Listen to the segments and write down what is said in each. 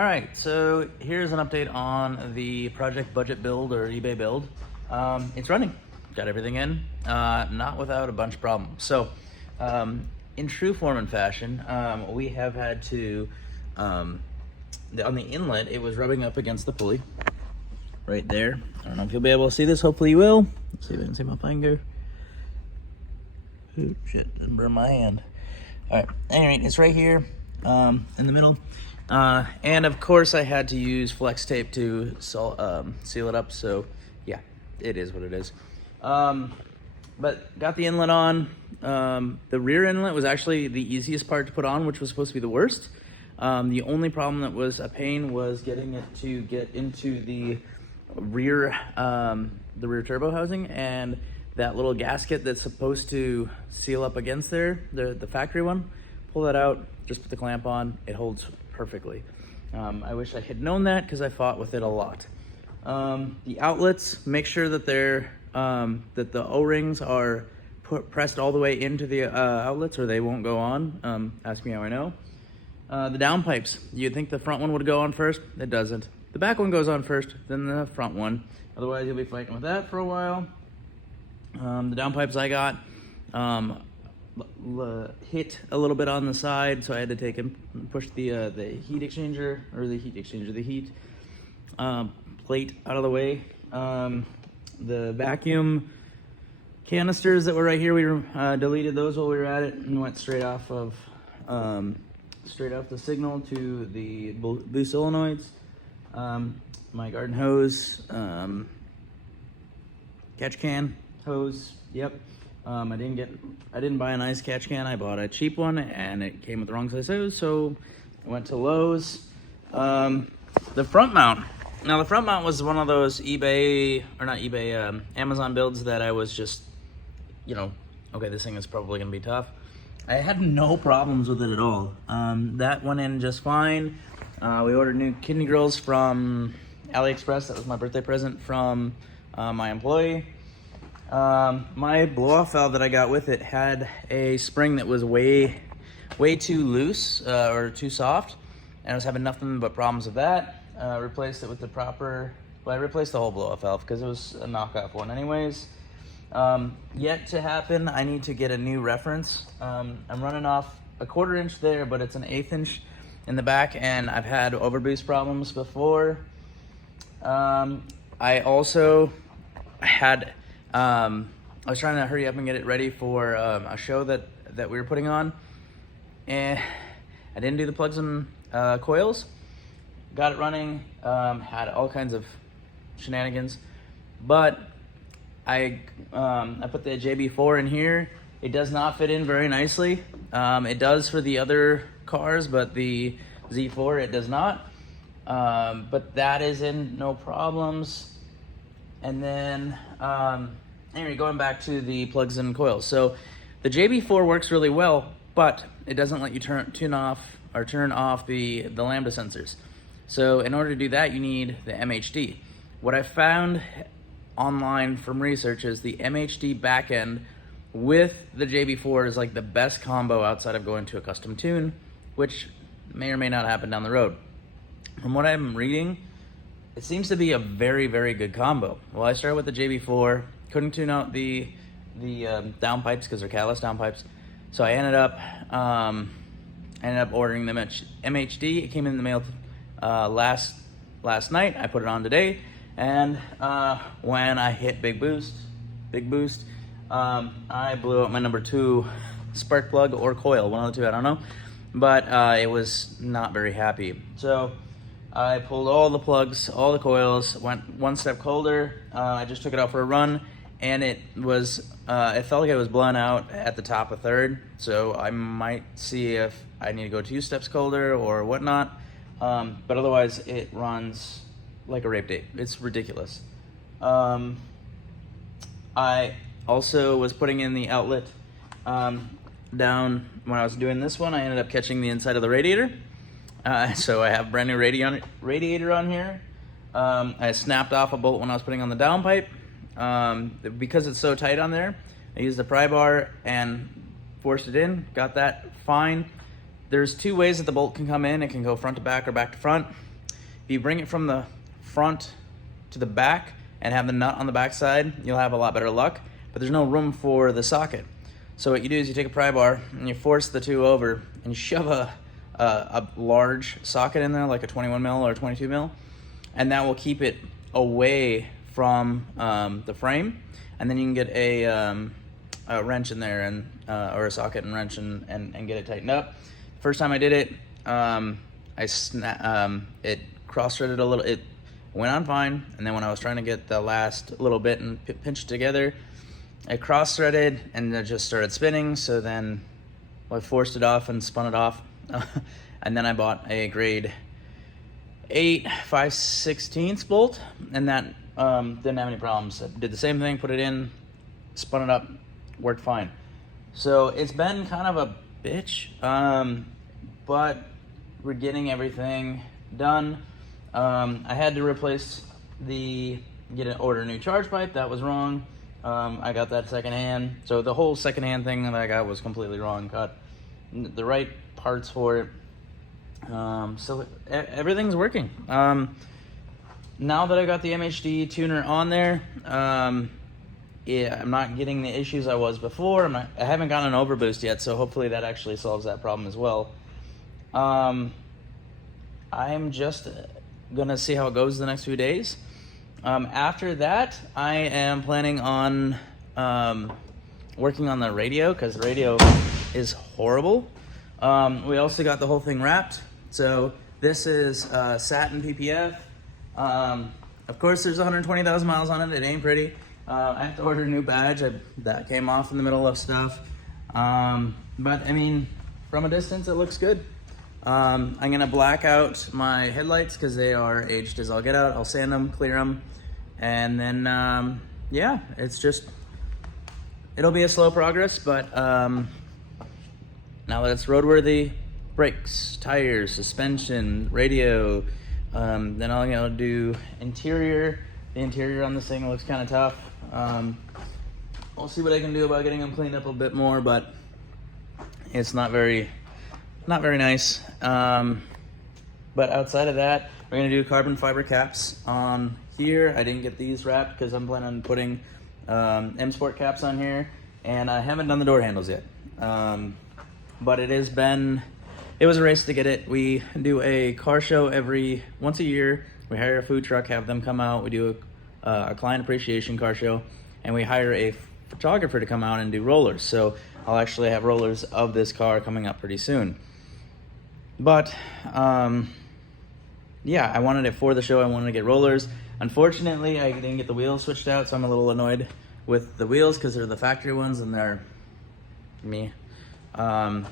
All right, so here's an update on the project budget build or eBay build. It's running, got everything in, not without a bunch of problems. So in true form and fashion, we have had to, on the inlet, it was rubbing up against the pulley right there. I don't know if you'll be able to see this, hopefully you will. Let's see if I can see my finger. Oh shit, I burned my hand. All right, anyway, it's right here in the middle. And of course I had to use flex tape to seal it up. So yeah, it is what it is. But got the inlet on. The rear inlet was actually the easiest part to put on, which was supposed to be the worst. The only problem that was a pain was getting it to get into the rear turbo housing, and that little gasket that's supposed to seal up against there, the factory one. Pull that out, just put the clamp on, it holds perfectly. I wish I had known that because I fought with it a lot. The outlets, make sure that they're that the O-rings are pressed all the way into the outlets or they won't go on. Ask me how I know. The downpipes, you'd think the front one would go on first, it doesn't. The back one goes on first, then the front one. Otherwise you'll be fighting with that for a while. The downpipes I got hit a little bit on the side, so I had to take and push the heat exchanger, or the heat plate out of the way. The vacuum canisters that were right here, we deleted those while we were at it and went straight off the signal to the blue solenoids. My garden hose, catch can hose, yep. I didn't buy a nice catch can, I bought a cheap one and it came with the wrong size hose, so I went to Lowe's. The front mount. Now the front mount was one of those Amazon builds that I was just, okay, this thing is probably gonna be tough. I had no problems with it at all. That went in just fine. We ordered new kidney grills from AliExpress. That was my birthday present from my employee. My blow-off valve that I got with it had a spring that was way too loose or too soft, and I was having nothing but problems with that. Replaced it with the proper, well, I replaced the whole blow-off valve because it was a knockoff one anyways. Yet to happen, I need to get a new reference. I'm running off a 1/4 inch there, but it's an 1/8 inch in the back, and I've had overboost problems before. I also had, I was trying to hurry up and get it ready for a show that we were putting on, and I didn't do the plugs and coils. Got it running, had all kinds of shenanigans, but I put the JB4 in here. It does not fit in very nicely. It does for the other cars, but the Z4 it does not. But that is in, no problems. And then anyway, going back to the plugs and coils. So the JB4 works really well, but it doesn't let you turn off the lambda sensors. So in order to do that, you need the MHD. What I found online from research is the MHD backend with the JB4 is like the best combo outside of going to a custom tune, which may or may not happen down the road. From what I'm reading, it seems to be a very, very good combo. Well, I started with the JB4, couldn't tune out the downpipes because they're catalyst downpipes, so I ended up ordering them at MHD. It came in the mail last night. I put it on today, and when I hit big boost, I blew out my number 2 spark plug or coil, one of the two, I don't know, but it was not very happy. So I pulled all the plugs, all the coils, went one step colder. I just took it out for a run, and it was it felt like it was blown out at the top of 3rd, so I might see if I need to go 2 steps colder or whatnot. But otherwise it runs like a rape date. It's ridiculous. I also was putting in the outlet down when I was doing this one. I ended up catching the inside of the radiator. So I have brand new radiator on here. I snapped off a bolt when I was putting on the downpipe. Because it's so tight on there, I used the pry bar and forced it in. Got that fine. There's 2 ways that the bolt can come in. It can go front to back or back to front. you bring it from the front to the back and have the nut on the back side, you'll have a lot better luck, but there's no room for the socket. So what you do is you take a pry bar and you force the two over and you shove a large socket in there, like a 21 mil or 22 mil, and that will keep it away from the frame, and then you can get a wrench in there and or a socket and wrench and get it tightened up. First time I did it, it cross-threaded a little. It went on fine, and then when I was trying to get the last little bit and pinch it together, it cross-threaded and it just started spinning. So then I forced it off and spun it off, and then I bought a grade 8 5/16 bolt, and that didn't have any problems. I did the same thing, put it in, spun it up, worked fine. So it's been kind of a bitch, but we're getting everything done. I had to replace order a new charge pipe. That was wrong. I got that secondhand. So the whole secondhand thing that I got was completely wrong. Got the right parts for it. So everything's working. Now that I got the MHD tuner on there, I'm not getting the issues I was before. I haven't gotten an overboost yet, so hopefully that actually solves that problem as well. I'm just gonna see how it goes the next few days. After that, I am planning on working on the radio, because the radio is horrible. We also got the whole thing wrapped. So this is satin PPF. Of course, there's 120,000 miles on it. It ain't pretty. I have to order a new badge. That came off in the middle of stuff. But I mean, from a distance, it looks good. I'm gonna black out my headlights because they are aged as all get out. I'll sand them, clear them, and then yeah, it'll be a slow progress, but now that it's roadworthy, brakes, tires, suspension, radio, then I'm gonna do interior. The interior on this thing looks kind of tough. I'll see what I can do about getting them cleaned up a bit more, but it's not very nice. But outside of that, we're gonna do carbon fiber caps on here. I didn't get these wrapped because I'm planning on putting M Sport caps on here, and I haven't done the door handles yet. But it was a race to get it. We do a car show once a year. We hire a food truck, have them come out. We do a client appreciation car show, and we hire a photographer to come out and do rollers. So I'll actually have rollers of this car coming up pretty soon. But yeah, I wanted it for the show. I wanted to get rollers. Unfortunately, I didn't get the wheels switched out, so I'm a little annoyed with the wheels because they're the factory ones and they're me. I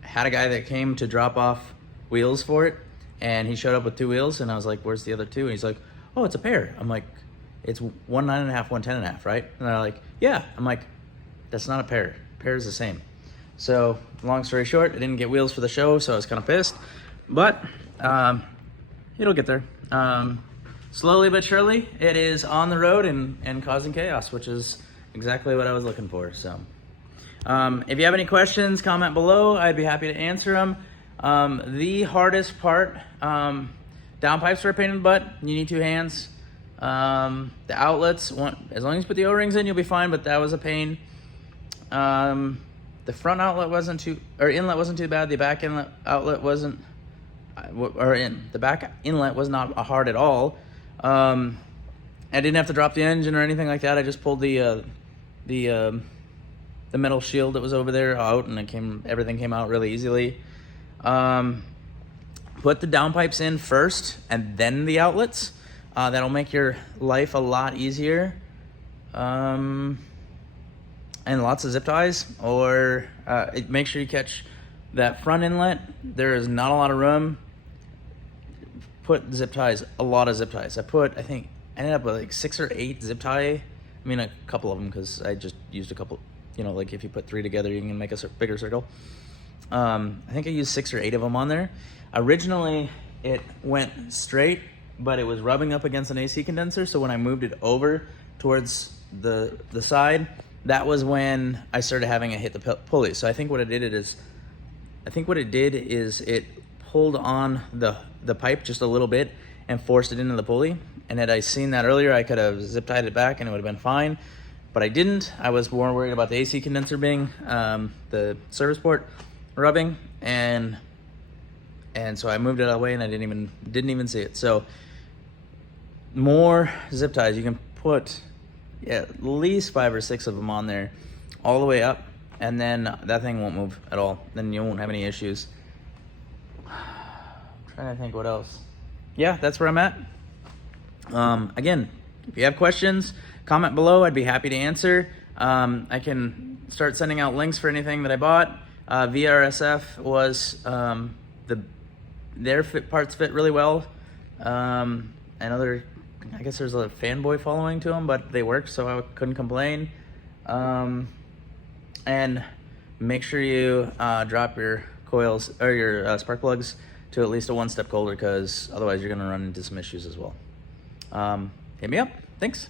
had a guy that came to drop off wheels for it, and he showed up with 2 wheels, and I was like, where's the other 2? And he's like, oh, it's a pair. I'm like, it's 1 9.5, 1 10.5, right? And they're like, yeah. I'm like, that's not a pair. Pair is the same. So long story short, I didn't get wheels for the show, so I was kind of pissed, but it'll get there. Slowly but surely, it is on the road and causing chaos, which is exactly what I was looking for. So if you have any questions, comment below. I'd be happy to answer them. The hardest part, downpipes are a pain in the butt. You need 2 hands. The outlets, as long as you put the O-rings in, you'll be fine, but that was a pain. The front outlet inlet wasn't too bad. The back inlet outlet wasn't, the back inlet was not hard at all. I didn't have to drop the engine or anything like that. I just pulled the metal shield that was over there out, and everything came out really easily. Put the downpipes in first and then the outlets. That'll make your life a lot easier. And lots of zip ties, or make sure you catch that front inlet. There is not a lot of room. Put zip ties, a lot of zip ties. I ended up with like 6 or 8 zip tie. I mean, a couple of them because I just used a couple. You know, like if you put 3 together, you can make a bigger circle. I think I used 6 or 8 of them on there. Originally, it went straight, but it was rubbing up against an AC condenser. So when I moved it over towards the side, that was when I started having it hit the pulley. So I think what it did is it pulled on the the pipe just a little bit and forced it into the pulley. And had I seen that earlier, I could have zip tied it back and it would have been fine. But I didn't. I was more worried about the AC condenser being, the service port rubbing, and so I moved it out of the way and I didn't even see it. So more zip ties. You can put at least 5 or 6 of them on there all the way up, and then that thing won't move at all. Then you won't have any issues. I'm trying to think what else. Yeah, that's where I'm at. Again, if you have questions, comment below. I'd be happy to answer. I can start sending out links for anything that I bought. VRSF was their parts fit really well. I guess there's a fanboy following to them, but they worked, so I couldn't complain. And make sure you drop your coils or your spark plugs to at least a 1 step colder, because otherwise you're going to run into some issues as well. Hit me up. Thanks.